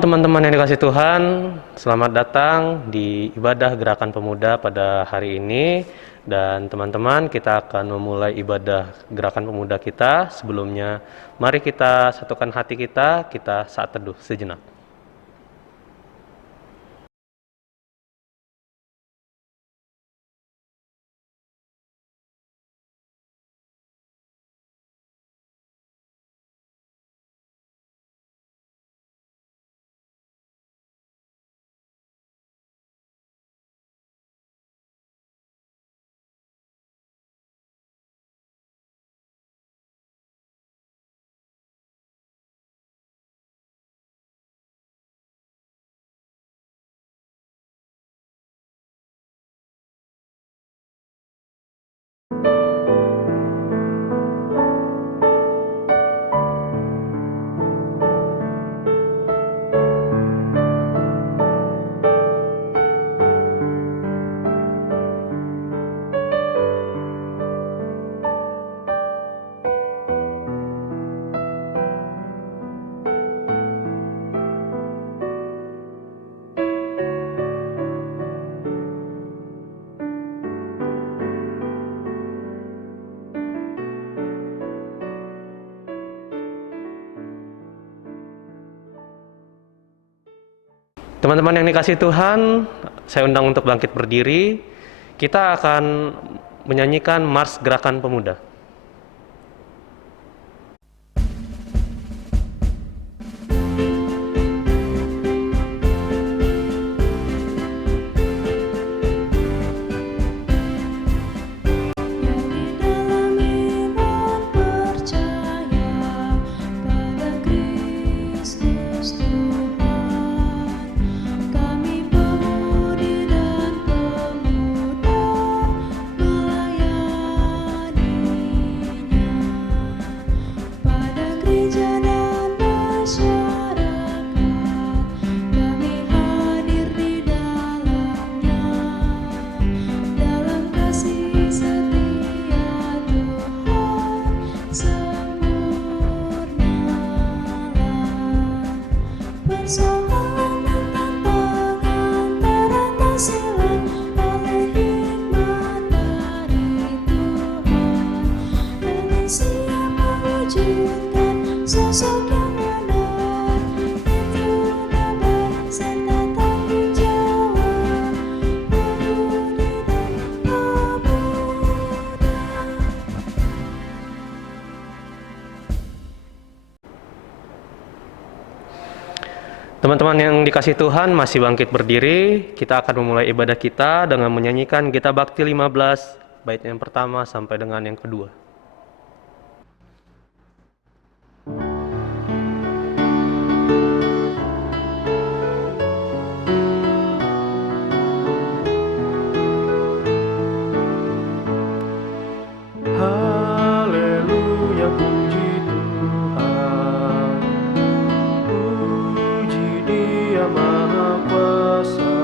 Shalom teman-teman yang dikasih Tuhan, selamat datang di ibadah Gerakan Pemuda pada hari ini. Dan teman-teman, kita akan memulai ibadah Gerakan Pemuda kita. Sebelumnya, mari kita satukan hati kita saat teduh sejenak. Teman-teman yang dikasih Tuhan, saya undang untuk bangkit berdiri. Kita akan menyanyikan Mars Gerakan Pemuda. Teman-teman yang dikasih Tuhan, masih bangkit berdiri. Kita akan memulai ibadah kita dengan menyanyikan Gita Bakti 15, bait yang pertama sampai dengan yang kedua. Haleluya, puji Tuhan, puji Dia Maha Kuasa,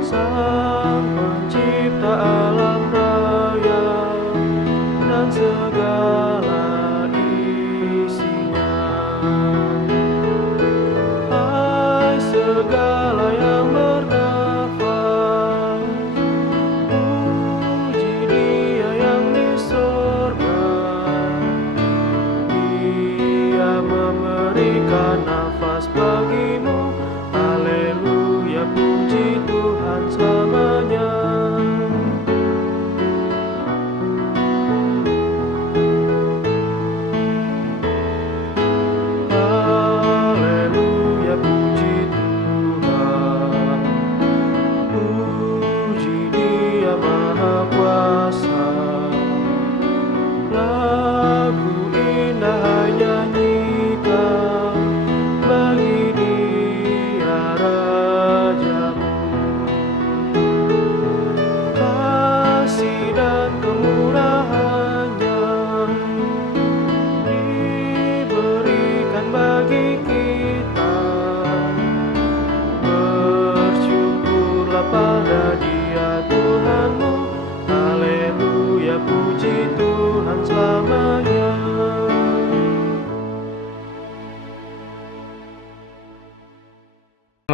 Sang Pencipta alam raya dan segala isinya. Hai segala yang bernafas, puji Dia yang di sorga. Dia memberikan nafas bagimu. Haleluya, puji Tuhan selamanya.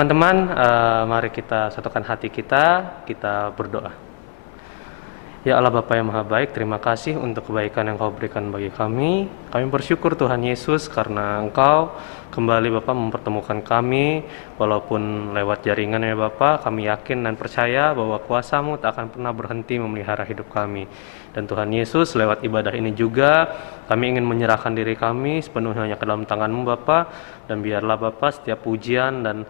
Teman-teman, mari kita satukan hati kita berdoa. Ya Allah Bapa yang Maha Baik, terima kasih untuk kebaikan yang Kau berikan bagi kami. Kami bersyukur Tuhan Yesus karena Engkau kembali Bapa mempertemukan kami, walaupun lewat jaringan ya Bapa. Kami yakin dan percaya bahwa kuasa-Mu tak akan pernah berhenti memelihara hidup kami. Dan Tuhan Yesus, lewat ibadah ini juga kami ingin menyerahkan diri kami sepenuhnya ke dalam tangan-Mu Bapa. Dan biarlah Bapa setiap pujian dan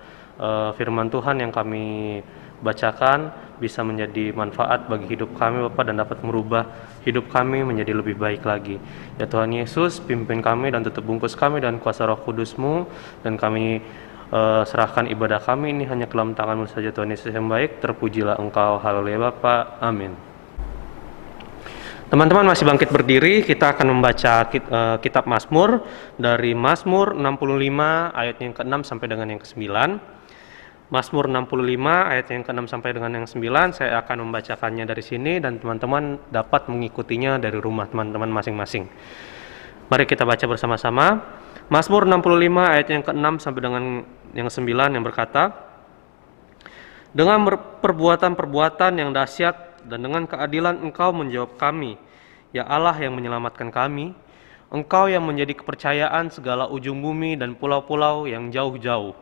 firman Tuhan yang kami bacakan bisa menjadi manfaat bagi hidup kami Bapak, dan dapat merubah hidup kami menjadi lebih baik lagi. Ya Tuhan Yesus, pimpin kami dan tutup bungkus kami dan kuasa Roh Kudus-Mu, dan kami serahkan ibadah kami ini hanya ke dalam tangan-Mu saja Tuhan Yesus yang baik. Terpujilah Engkau, haleluya Bapak, amin. Teman-teman masih bangkit berdiri, kita akan membaca kitab Mazmur dari Mazmur 65 ayat yang ke-6 sampai dengan yang ke-9. Mazmur 65 ayat yang ke-6 sampai dengan yang 9, saya akan membacakannya dari sini dan teman-teman dapat mengikutinya dari rumah teman-teman masing-masing. Mari kita baca bersama-sama. Mazmur 65 ayat yang ke-6 sampai dengan yang 9 yang berkata, dengan perbuatan-perbuatan yang dahsyat dan dengan keadilan Engkau menjawab kami, ya Allah yang menyelamatkan kami, Engkau yang menjadi kepercayaan segala ujung bumi dan pulau-pulau yang jauh-jauh.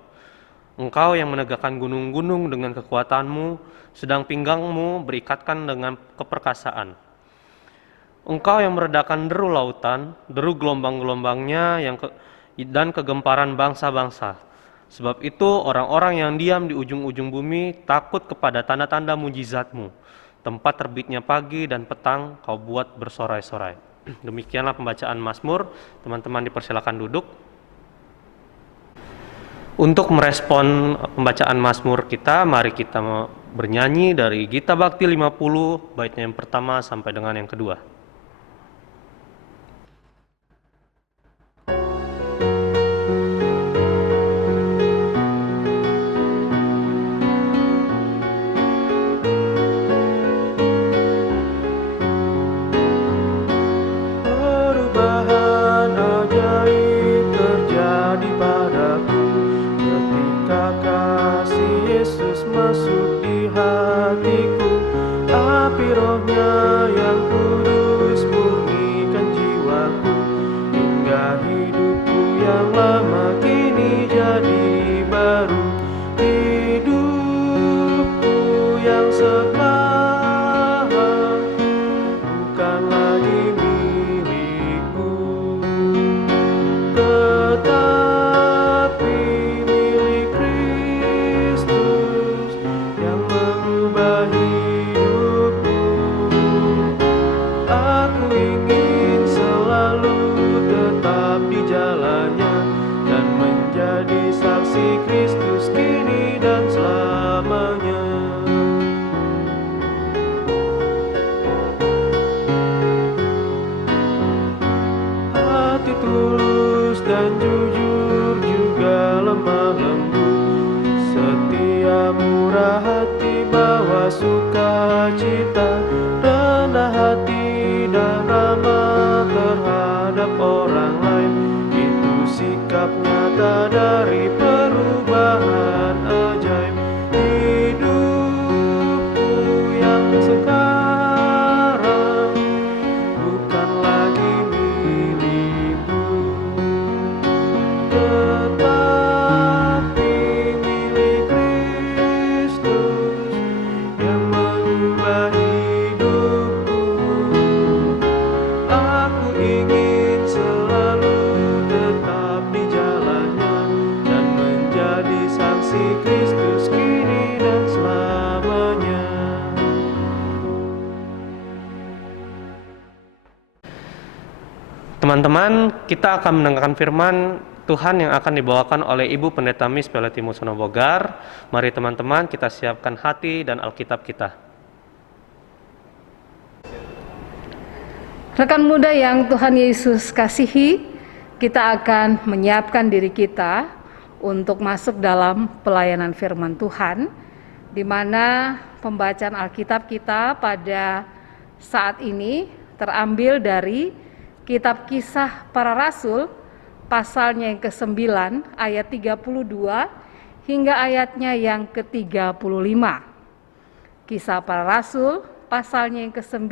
Engkau yang menegakkan gunung-gunung dengan kekuatan-Mu, sedang pinggang-Mu berikatkan dengan keperkasaan. Engkau yang meredakan deru lautan, deru gelombang-gelombangnya dan kegemparan bangsa-bangsa. Sebab itu orang-orang yang diam di ujung-ujung bumi takut kepada tanda-tanda mujizat-Mu. Tempat terbitnya pagi dan petang Kau buat bersorai-sorai. Demikianlah pembacaan Mazmur. Teman-teman dipersilakan duduk. Untuk merespon pembacaan Mazmur kita, mari kita bernyanyi dari Gita Bakti 50, baitnya yang pertama sampai dengan yang kedua. Perubahan ajaib terjadi padaku ketika kasih Yesus masuk di hatiku. Api Roh-Nya yang kudus murnikan jiwaku, hingga hidupku yang lama kini jadi baru. Hidupku yang sekarang bukan lagi milikku, tetapi milik Kristus yang mengubah hidupku. Aku ingin selalu tetap di jalannya dan menjadi saksi Kristus kini dan selamanya. Hati tulus dan jujur juga lemah lembut, setia murah hati bawa sukacita, rendah hati dan ramah terhadap orang lain. Itu sikap nyata dari perubahan ajaib. Hidupku yang sekarang bukan lagi milikku, tetapi milik Kristus yang mengubah hidupku. Aku ingin selalu tetap di jalannya dan menjadi saksi Kristus kini dan selamanya. Teman-teman, kita akan mendengarkan firman Tuhan yang akan dibawakan oleh Ibu Pendeta Miss Peleti Musono Bogar. Mari teman-teman kita siapkan hati dan Alkitab kita. Rekan muda yang Tuhan Yesus kasihi, kita akan menyiapkan diri kita untuk masuk dalam pelayanan firman Tuhan, di mana pembacaan Alkitab kita pada saat ini terambil dari Kitab Kisah Para Rasul, pasalnya yang ke-9 ayat 32 hingga ayatnya yang ke-35. Kisah Para Rasul pasalnya yang ke-9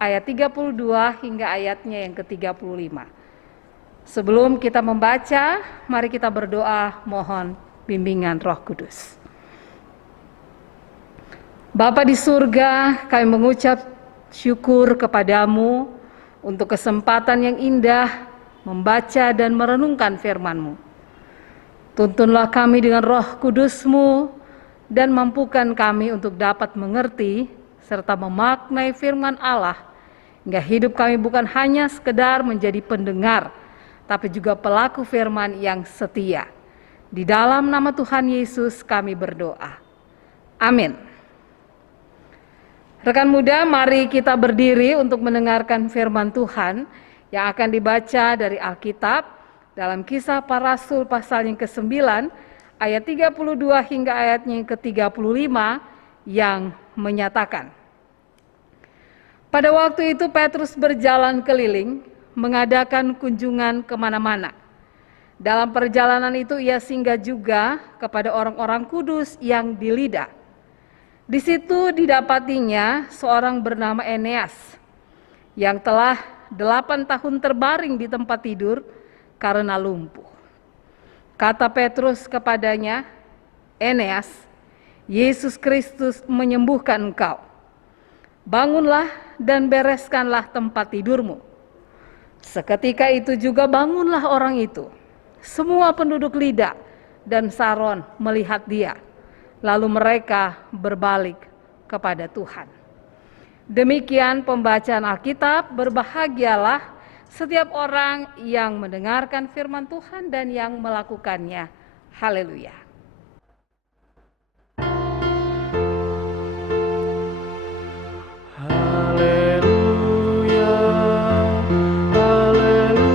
ayat 32 hingga ayatnya yang ke-35. Sebelum kita membaca, mari kita berdoa mohon bimbingan Roh Kudus. Bapa di surga, kami mengucap syukur kepadamu untuk kesempatan yang indah membaca dan merenungkan firman-Mu. Tuntunlah kami dengan Roh Kudus-Mu dan mampukan kami untuk dapat mengerti serta memaknai firman Allah, hingga hidup kami bukan hanya sekedar menjadi pendengar, tapi juga pelaku firman yang setia. Di dalam nama Tuhan Yesus kami berdoa. Amin. Rekan muda, mari kita berdiri untuk mendengarkan firman Tuhan yang akan dibaca dari Alkitab dalam Kisah Para Rasul pasal yang ke-9 ayat 32 hingga ayatnya yang ke-35 yang menyatakan, pada waktu itu Petrus berjalan keliling mengadakan kunjungan kemana-mana. Dalam perjalanan itu ia singgah juga kepada orang-orang kudus yang di Lida. Di situ didapatinya seorang bernama Eneas yang telah 8 tahun terbaring di tempat tidur karena lumpuh. Kata Petrus kepadanya, Eneas, Yesus Kristus menyembuhkan engkau. Bangunlah dan bereskanlah tempat tidurmu. Seketika itu juga bangunlah orang itu. Semua penduduk Lida dan Saron melihat dia. Lalu mereka berbalik kepada Tuhan. Demikian pembacaan Alkitab. Berbahagialah setiap orang yang mendengarkan firman Tuhan dan yang melakukannya. Haleluya. Haleluya, haleluya, haleluya.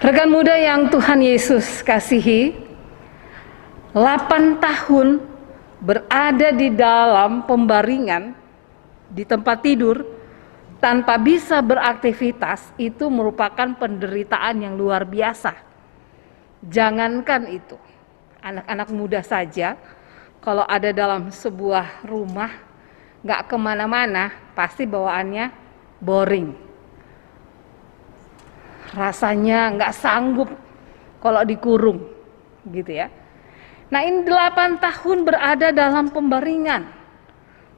Rekan muda yang Tuhan Yesus kasihi, 8 tahun berada di dalam pembaringan di tempat tidur tanpa bisa beraktivitas itu merupakan penderitaan yang luar biasa. Jangankan itu, anak-anak muda saja kalau ada dalam sebuah rumah nggak kemana-mana pasti bawaannya boring. Rasanya nggak sanggup kalau dikurung gitu ya. Nah ini 8 tahun berada dalam pembaringan.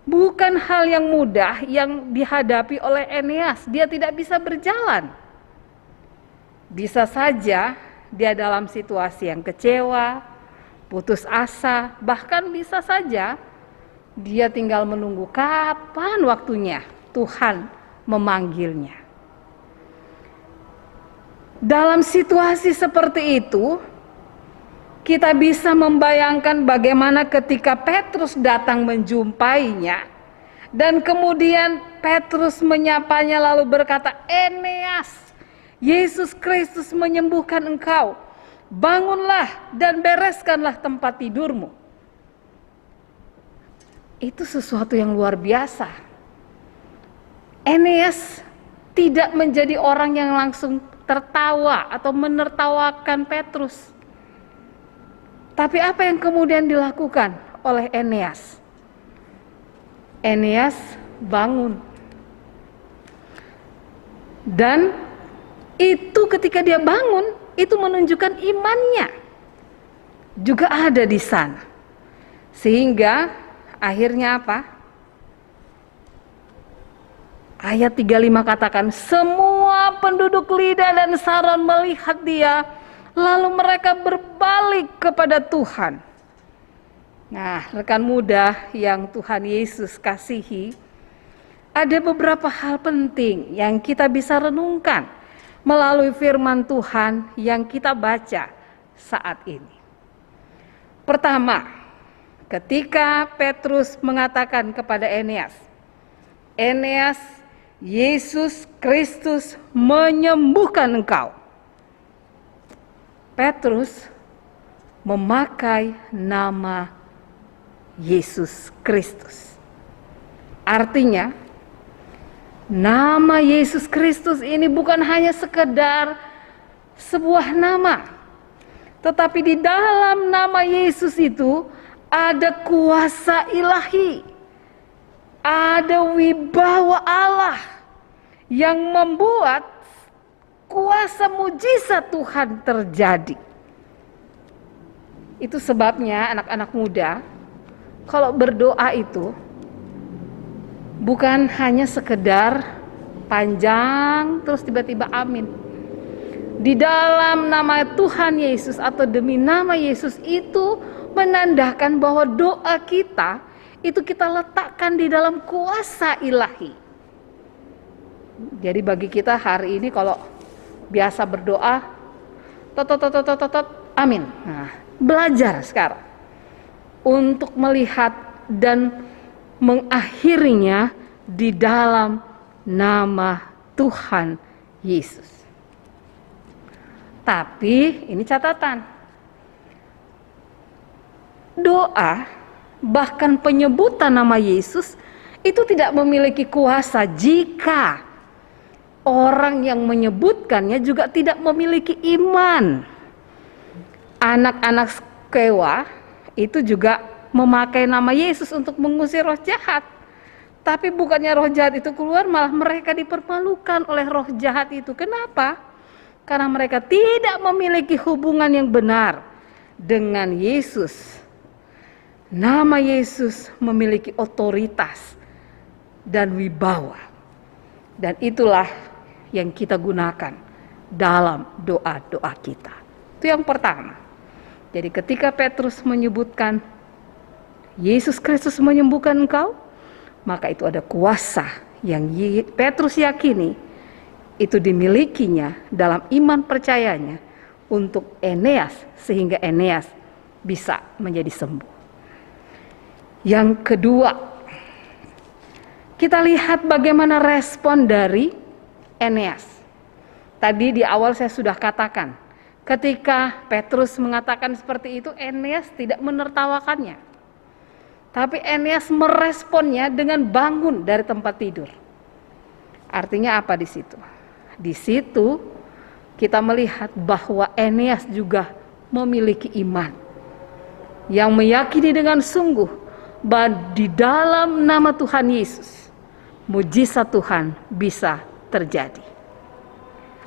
Bukan hal yang mudah yang dihadapi oleh Eneas. Dia tidak bisa berjalan. Bisa saja dia dalam situasi yang kecewa, putus asa, bahkan bisa saja dia tinggal menunggu kapan waktunya Tuhan memanggilnya. Dalam situasi seperti itu, kita bisa membayangkan bagaimana ketika Petrus datang menjumpainya, dan kemudian Petrus menyapanya lalu berkata, Eneas, Yesus Kristus menyembuhkan engkau, bangunlah dan bereskanlah tempat tidurmu. Itu sesuatu yang luar biasa. Eneas tidak menjadi orang yang langsung tertawa atau menertawakan Petrus. Tapi apa yang kemudian dilakukan oleh Eneas? Eneas bangun. Dan itu ketika dia bangun, itu menunjukkan imannya juga ada di sana. Sehingga akhirnya apa? Ayat 35 katakan, semua penduduk Lida dan Saron melihat dia, lalu mereka berbalik kepada Tuhan. Nah, rekan muda yang Tuhan Yesus kasihi, ada beberapa hal penting yang kita bisa renungkan melalui firman Tuhan yang kita baca saat ini. Pertama, ketika Petrus mengatakan kepada Eneas, Eneas, Yesus Kristus menyembuhkan engkau. Petrus memakai nama Yesus Kristus. Artinya, nama Yesus Kristus ini bukan hanya sekedar sebuah nama, tetapi di dalam nama Yesus itu ada kuasa ilahi, ada wibawa Allah yang membuat kuasa mujizat Tuhan terjadi. Itu sebabnya anak-anak muda, kalau berdoa itu bukan hanya sekedar panjang terus tiba-tiba amin. Di dalam nama Tuhan Yesus atau demi nama Yesus itu menandakan bahwa doa kita itu kita letakkan di dalam kuasa ilahi. Jadi bagi kita hari ini kalau biasa berdoa tot amin. Nah, belajar sekarang untuk melihat dan mengakhirinya di dalam nama Tuhan Yesus. Tapi ini catatan. Doa bahkan penyebutan nama Yesus itu tidak memiliki kuasa jika orang yang menyebutkannya juga tidak memiliki iman. Anak-anak Skewa itu juga memakai nama Yesus untuk mengusir roh jahat. Tapi bukannya roh jahat itu keluar, malah mereka dipermalukan oleh roh jahat itu. Kenapa? Karena mereka tidak memiliki hubungan yang benar dengan Yesus. Nama Yesus memiliki otoritas dan wibawa. Dan itulah yang kita gunakan dalam doa-doa kita. Itu yang pertama. Jadi ketika Petrus menyebutkan Yesus Kristus menyembuhkan engkau, maka itu ada kuasa yang Petrus yakini itu dimilikinya dalam iman percayanya untuk Eneas sehingga Eneas bisa menjadi sembuh. Yang kedua, kita lihat bagaimana respon dari Eneas. Tadi di awal saya sudah katakan, ketika Petrus mengatakan seperti itu, Eneas tidak menertawakannya. Tapi Eneas meresponnya dengan bangun dari tempat tidur. Artinya apa di situ? Di situ kita melihat bahwa Eneas juga memiliki iman yang meyakini dengan sungguh bahwa di dalam nama Tuhan Yesus mujizat Tuhan bisa terjadi.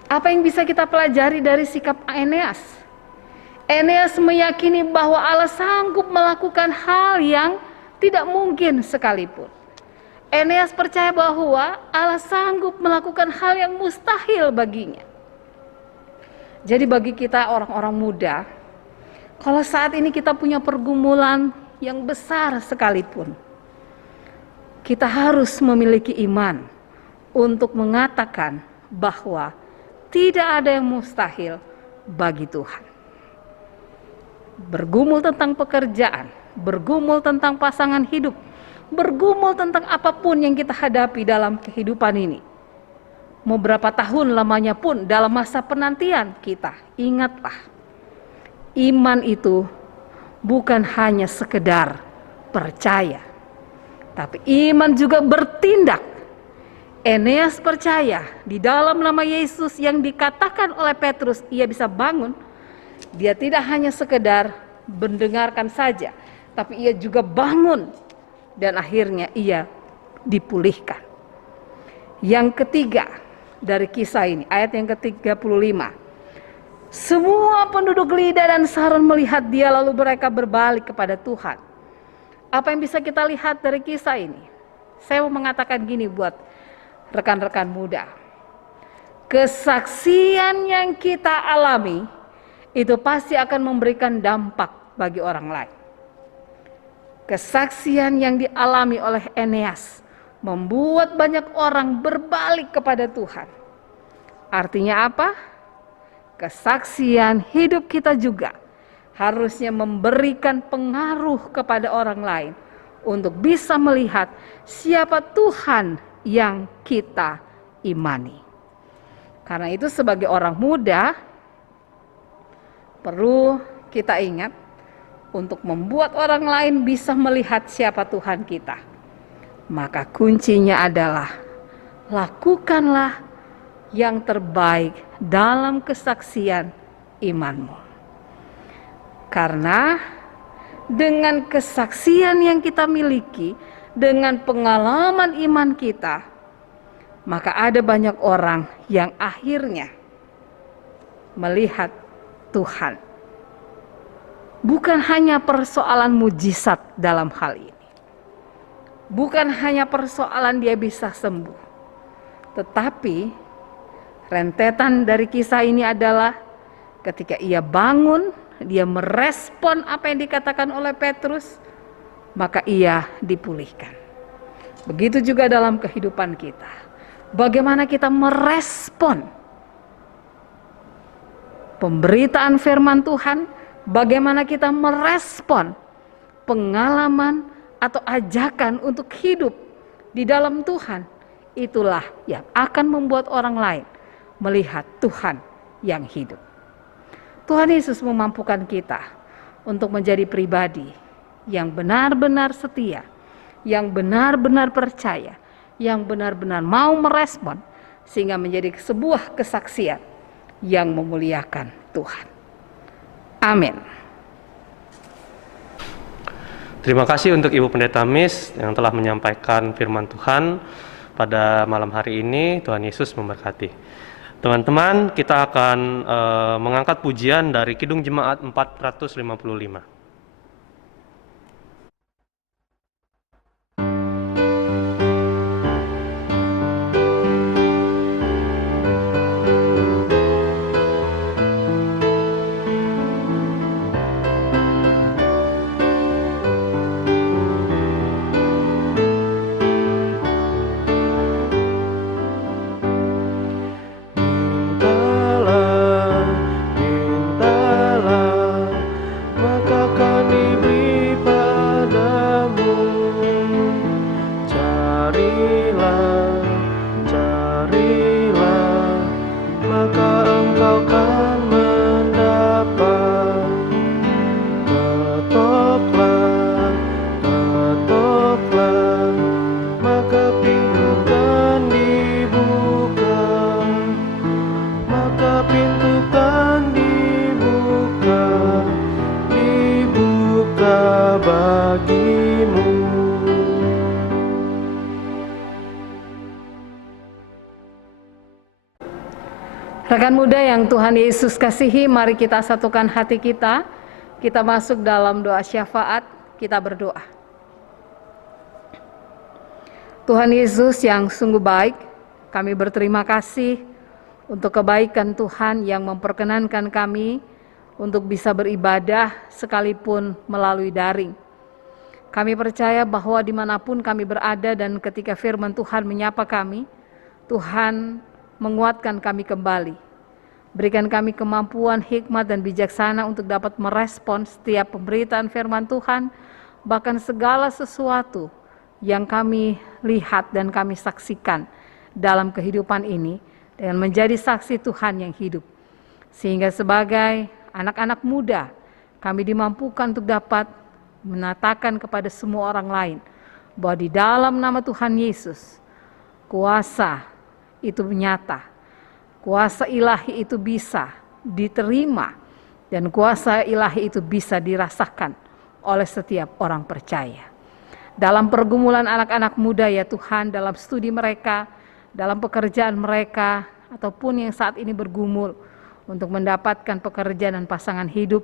Apa yang bisa kita pelajari dari sikap Eneas? Eneas meyakini bahwa Allah sanggup melakukan hal yang tidak mungkin sekalipun. Eneas percaya bahwa Allah sanggup melakukan hal yang mustahil baginya. Jadi bagi kita orang-orang muda, kalau saat ini kita punya pergumulan yang besar sekalipun, kita harus memiliki iman untuk mengatakan bahwa tidak ada yang mustahil bagi Tuhan. Bergumul tentang pekerjaan, bergumul tentang pasangan hidup, bergumul tentang apapun yang kita hadapi dalam kehidupan ini. Mau berapa tahun lamanya pun dalam masa penantian kita, ingatlah, iman itu bukan hanya sekedar percaya, tapi iman juga bertindak. Eneas percaya di dalam nama Yesus yang dikatakan oleh Petrus, ia bisa bangun. Dia tidak hanya sekedar mendengarkan saja, tapi ia juga bangun dan akhirnya ia dipulihkan. Yang ketiga dari kisah ini, ayat yang ke-35. Semua penduduk Lida dan Saron melihat dia lalu mereka berbalik kepada Tuhan. Apa yang bisa kita lihat dari kisah ini? Saya mau mengatakan gini buat rekan-rekan muda. Kesaksian yang kita alami itu pasti akan memberikan dampak bagi orang lain. Kesaksian yang dialami oleh Eneas membuat banyak orang berbalik kepada Tuhan. Artinya apa? Kesaksian hidup kita juga harusnya memberikan pengaruh kepada orang lain untuk bisa melihat siapa Tuhan yang kita imani. Karena itu sebagai orang muda perlu kita ingat untuk membuat orang lain bisa melihat siapa Tuhan kita, maka kuncinya adalah lakukanlah yang terbaik dalam kesaksian imanmu. Karena dengan kesaksian yang kita miliki, dengan pengalaman iman kita, maka ada banyak orang yang akhirnya melihat Tuhan. Bukan hanya persoalan mujizat dalam hal ini. Bukan hanya persoalan dia bisa sembuh. Tetapi rentetan dari kisah ini adalah ketika ia bangun, dia merespon apa yang dikatakan oleh Petrus, maka ia dipulihkan. Begitu juga dalam kehidupan kita. Bagaimana kita merespon pemberitaan firman Tuhan, bagaimana kita merespon pengalaman atau ajakan untuk hidup di dalam Tuhan, itulah yang akan membuat orang lain melihat Tuhan yang hidup. Tuhan Yesus memampukan kita untuk menjadi pribadi yang benar-benar setia, yang benar-benar percaya, yang benar-benar mau merespon, sehingga menjadi sebuah kesaksian yang memuliakan Tuhan. Amin. Terima kasih untuk Ibu Pendeta Miss yang telah menyampaikan firman Tuhan pada malam hari ini. Tuhan Yesus memberkati. Teman-teman, kita akan mengangkat pujian dari Kidung Jemaat 455. Rekan muda yang Tuhan Yesus kasihi, mari kita satukan hati kita. Kita masuk dalam doa syafaat, kita berdoa. Tuhan Yesus yang sungguh baik, kami berterima kasih untuk kebaikan Tuhan yang memperkenankan kami untuk bisa beribadah sekalipun melalui daring. Kami percaya bahwa dimanapun kami berada dan ketika firman Tuhan menyapa kami, Tuhan menguatkan kami kembali. Berikan kami kemampuan, hikmat, dan bijaksana untuk dapat merespon setiap pemberitaan firman Tuhan, bahkan segala sesuatu yang kami lihat dan kami saksikan dalam kehidupan ini, dengan menjadi saksi Tuhan yang hidup. Sehingga sebagai anak-anak muda, kami dimampukan untuk dapat menatakan kepada semua orang lain, bahwa di dalam nama Tuhan Yesus, kuasa itu nyata. Kuasa ilahi itu bisa diterima dan kuasa ilahi itu bisa dirasakan oleh setiap orang percaya. Dalam pergumulan anak-anak muda ya Tuhan, dalam studi mereka, dalam pekerjaan mereka, ataupun yang saat ini bergumul untuk mendapatkan pekerjaan dan pasangan hidup,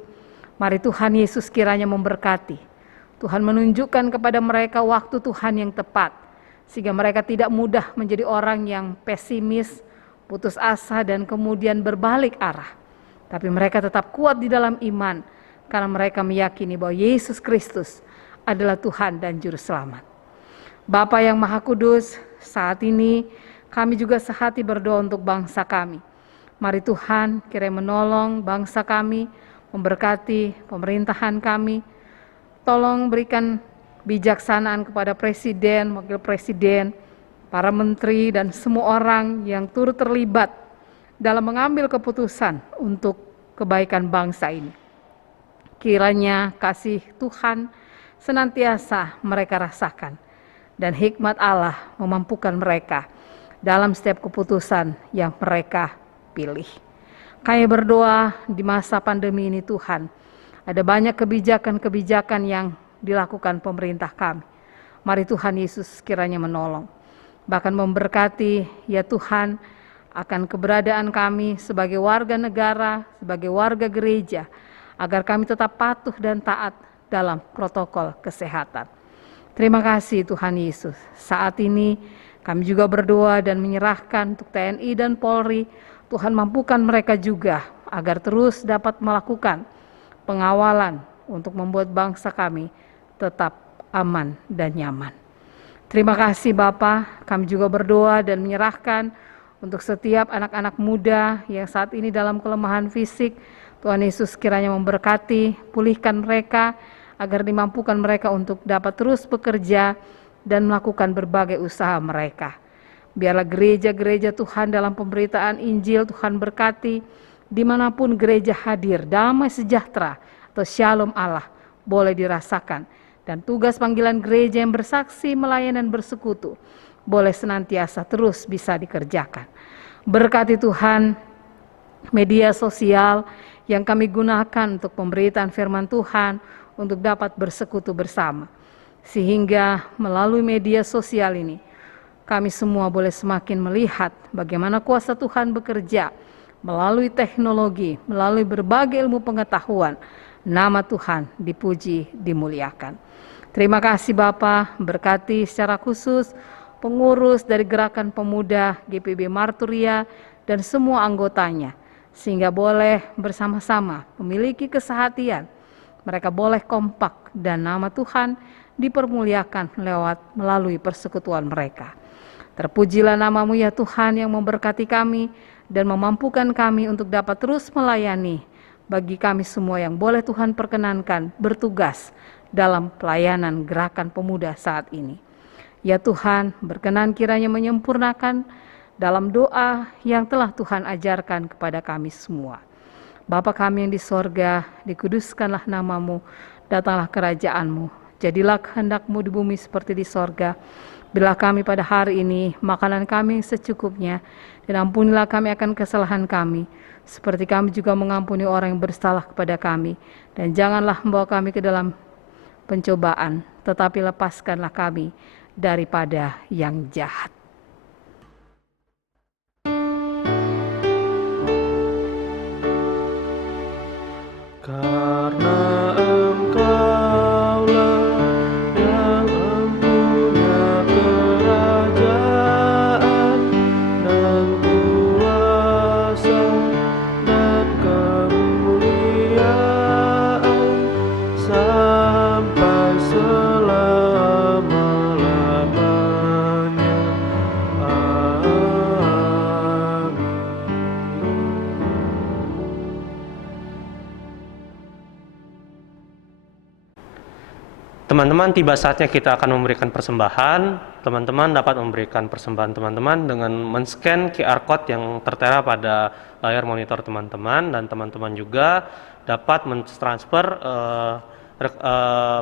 mari Tuhan Yesus kiranya memberkati. Tuhan menunjukkan kepada mereka waktu Tuhan yang tepat, sehingga mereka tidak mudah menjadi orang yang pesimis, putus asa, dan kemudian berbalik arah. Tapi mereka tetap kuat di dalam iman, karena mereka meyakini bahwa Yesus Kristus adalah Tuhan dan Juru Selamat. Bapa yang Maha Kudus, saat ini kami juga sehati berdoa untuk bangsa kami. Mari Tuhan kiranya menolong bangsa kami, memberkati pemerintahan kami. Tolong berikan bijaksanaan kepada Presiden, Wakil Presiden, para menteri, dan semua orang yang turut terlibat dalam mengambil keputusan untuk kebaikan bangsa ini. Kiranya kasih Tuhan senantiasa mereka rasakan, dan hikmat Allah memampukan mereka dalam setiap keputusan yang mereka pilih. Kami berdoa di masa pandemi ini Tuhan, ada banyak kebijakan-kebijakan yang dilakukan pemerintah kami. Mari Tuhan Yesus kiranya menolong, bahkan memberkati ya Tuhan akan keberadaan kami sebagai warga negara, sebagai warga gereja, agar kami tetap patuh dan taat dalam protokol kesehatan. Terima kasih Tuhan Yesus. Saat ini kami juga berdoa dan menyerahkan untuk TNI dan Polri, Tuhan mampukan mereka juga agar terus dapat melakukan pengawalan untuk membuat bangsa kami tetap aman dan nyaman. Terima kasih Bapa, kami juga berdoa dan menyerahkan untuk setiap anak-anak muda yang saat ini dalam kelemahan fisik. Tuhan Yesus kiranya memberkati, pulihkan mereka agar dimampukan mereka untuk dapat terus bekerja dan melakukan berbagai usaha mereka. Biarlah gereja-gereja Tuhan dalam pemberitaan Injil Tuhan berkati, dimanapun gereja hadir, damai sejahtera atau shalom Allah boleh dirasakan. Dan tugas panggilan gereja yang bersaksi, melayan dan bersekutu boleh senantiasa terus bisa dikerjakan. Berkati Tuhan media sosial yang kami gunakan untuk pemberitaan firman Tuhan untuk dapat bersekutu bersama. Sehingga melalui media sosial ini kami semua boleh semakin melihat bagaimana kuasa Tuhan bekerja melalui teknologi, melalui berbagai ilmu pengetahuan. Nama Tuhan dipuji, dimuliakan. Terima kasih Bapa, berkati secara khusus pengurus dari Gerakan Pemuda GPB Marturia dan semua anggotanya, sehingga boleh bersama-sama memiliki kesehatian. Mereka boleh kompak dan nama Tuhan dipermuliakan melalui persekutuan mereka. Terpujilah namamu ya Tuhan yang memberkati kami dan memampukan kami untuk dapat terus melayani bagi kami semua yang boleh Tuhan perkenankan bertugas dalam pelayanan Gerakan Pemuda saat ini. Ya Tuhan, berkenan kiranya menyempurnakan dalam doa yang telah Tuhan ajarkan kepada kami semua. Bapa kami yang di sorga, dikuduskanlah namamu, datanglah kerajaanmu, jadilah kehendak-Mu di bumi seperti di sorga. Berilah kami pada hari ini makanan kami secukupnya, dan ampunilah kami akan kesalahan kami, seperti kami juga mengampuni orang yang bersalah kepada kami. Dan janganlah membawa kami ke dalam pencobaan, tetapi lepaskanlah kami daripada yang jahat. Karena Engkaulah yang empunya kerajaan dan kuasa dan kemuliaan sampai selama-lamanya. Amin. Teman-teman, tiba saatnya kita akan memberikan persembahan. Teman-teman dapat memberikan persembahan teman-teman dengan men-scan QR Code yang tertera pada layar monitor teman-teman, dan teman-teman juga dapat mentransfer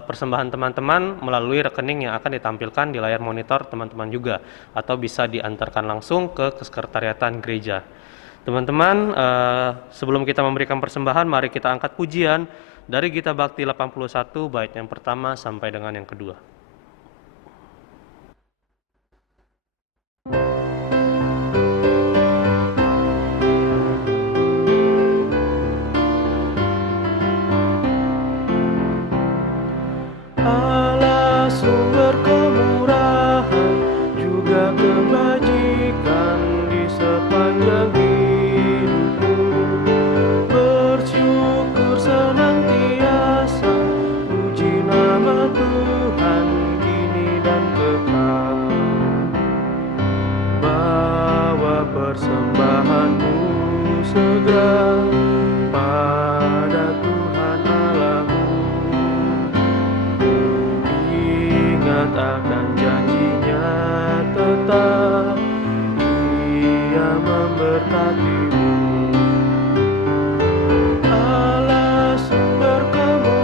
persembahan teman-teman melalui rekening yang akan ditampilkan di layar monitor teman-teman juga, atau bisa diantarkan langsung ke kesekretariatan gereja. Teman-teman, sebelum kita memberikan persembahan, mari kita angkat pujian dari Gita Bakti 81, bait yang pertama sampai dengan yang kedua. Allah sumber kemurahan juga kebajikan di sepanjang hidupmu. Bersyukur senantiasa, puji nama Tuhan kini dan kekal. Bawa persembahanmu segera pada Tuhan Allahmu. Ingat akan janjinya tetap, Ia memberkatimu. Allah sumber kemurahan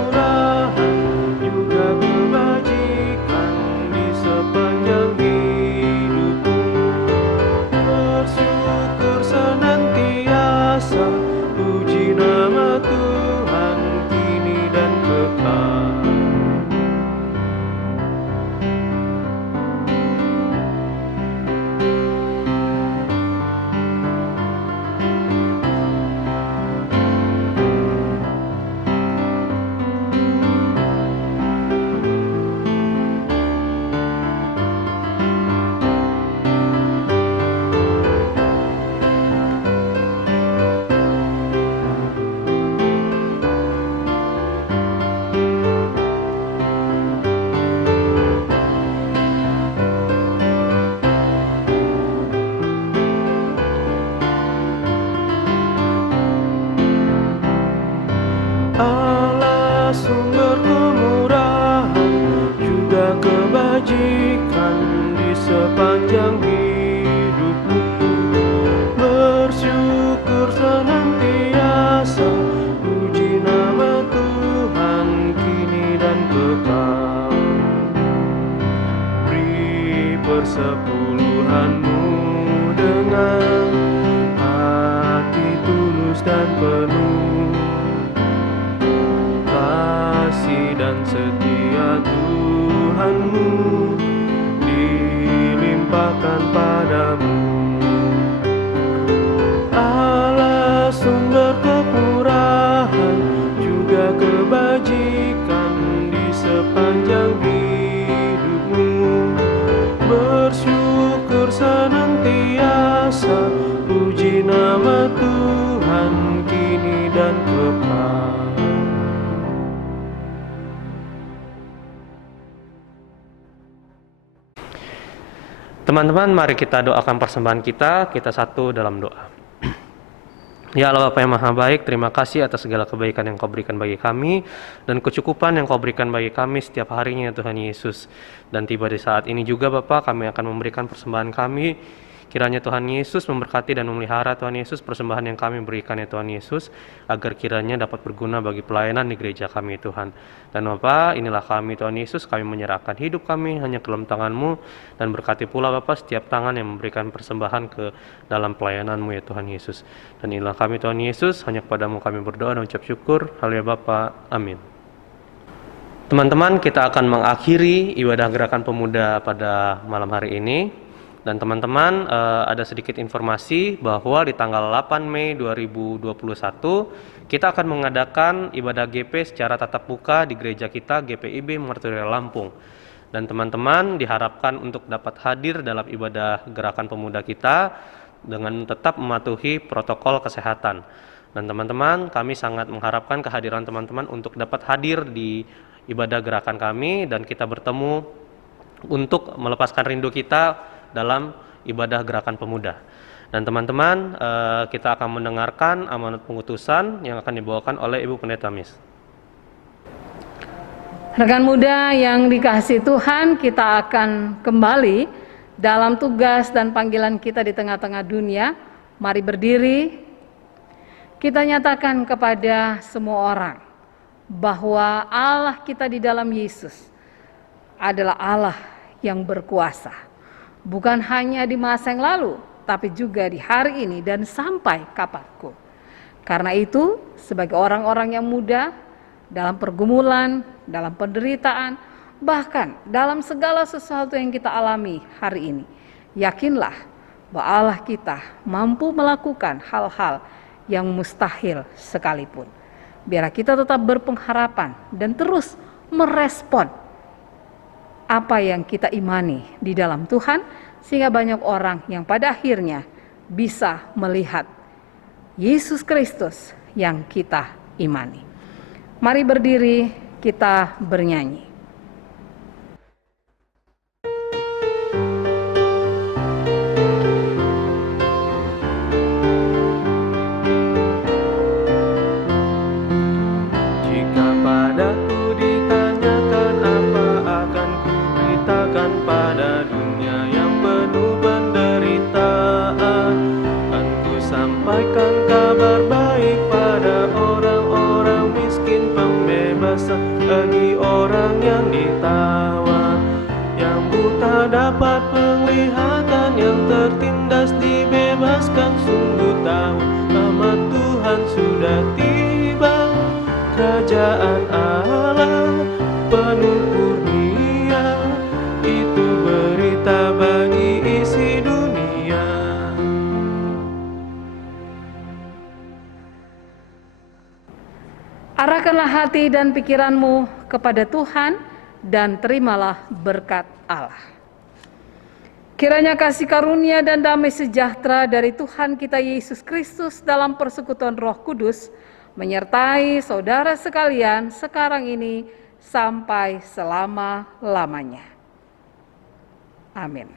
kebajikan di sepanjang hidupmu. Bersyukur senantiasa, puji nama Tuhan kini dan kekal. Beri persepuluhanmu dengan hati tulus dan penuh kasih dan setia Tuhanmu dilimpahkan padamu. Allah sumber kemurahan juga kebajikan di sepanjang hidupmu. Bersyukur senantiasa, puji nama Tuhan kini dan kekal. Teman-teman, mari kita doakan persembahan kita satu dalam doa. Ya Allah Bapa yang Maha Baik, terima kasih atas segala kebaikan yang Kau berikan bagi kami dan kecukupan yang Kau berikan bagi kami setiap harinya ya Tuhan Yesus. Dan tiba di saat ini juga Bapa, kami akan memberikan persembahan kami. Kiranya Tuhan Yesus memberkati dan memelihara Tuhan Yesus persembahan yang kami berikan ya Tuhan Yesus, agar kiranya dapat berguna bagi pelayanan di gereja kami Tuhan. Dan Bapa, inilah kami Tuhan Yesus, kami menyerahkan hidup kami hanya ke dalam tangan-Mu, dan berkati pula Bapa setiap tangan yang memberikan persembahan ke dalam pelayanan-Mu ya Tuhan Yesus. Dan inilah kami Tuhan Yesus, hanya kepada-Mu kami berdoa dan ucap syukur. Haleluya Bapa, amin. Teman-teman, kita akan mengakhiri ibadah gerakan pemuda pada malam hari ini. Dan teman-teman, ada sedikit informasi bahwa di tanggal 8 Mei 2021 kita akan mengadakan ibadah GP secara tatap muka di gereja kita GPIB Martyrologi Lampung. Dan teman-teman diharapkan untuk dapat hadir dalam ibadah gerakan pemuda kita dengan tetap mematuhi protokol kesehatan. Dan teman-teman, kami sangat mengharapkan kehadiran teman-teman untuk dapat hadir di ibadah gerakan kami dan kita bertemu untuk melepaskan rindu kita dalam ibadah gerakan pemuda. Dan teman-teman, kita akan mendengarkan amanat pengutusan yang akan dibawakan oleh Ibu Pendeta Miss. Rekan muda yang dikasihi Tuhan, kita akan kembali dalam tugas dan panggilan kita di tengah-tengah dunia. Mari berdiri, kita nyatakan kepada semua orang bahwa Allah kita di dalam Yesus adalah Allah yang berkuasa. Bukan hanya di masa yang lalu, tapi juga di hari ini dan sampai kapanpun. Karena itu, sebagai orang-orang yang muda, dalam pergumulan, dalam penderitaan, bahkan dalam segala sesuatu yang kita alami hari ini, yakinlah bahwa Allah kita mampu melakukan hal-hal yang mustahil sekalipun. Biar kita tetap berpengharapan dan terus merespon apa yang kita imani di dalam Tuhan, sehingga banyak orang yang pada akhirnya bisa melihat Yesus Kristus yang kita imani. Mari berdiri, kita bernyanyi. Jika padaku ditanyakan apa akan kuberitakan pada dunia yang penuh penderitaan, kan ku sampaikan kabar baik pada orang-orang miskin, pembebasan bagi orang yang ditawan, yang buta dapat penglihatan, yang tertindas dibebaskan. Sungguh tahu nama Tuhan sudah tiba, kerajaan Allah penuh kurnia, itu berita bagi isi dunia. Arahkanlah hati dan pikiranmu kepada Tuhan dan terimalah berkat Allah. Kiranya kasih karunia dan damai sejahtera dari Tuhan kita Yesus Kristus dalam persekutuan Roh Kudus menyertai saudara sekalian sekarang ini sampai selama-lamanya. Amin.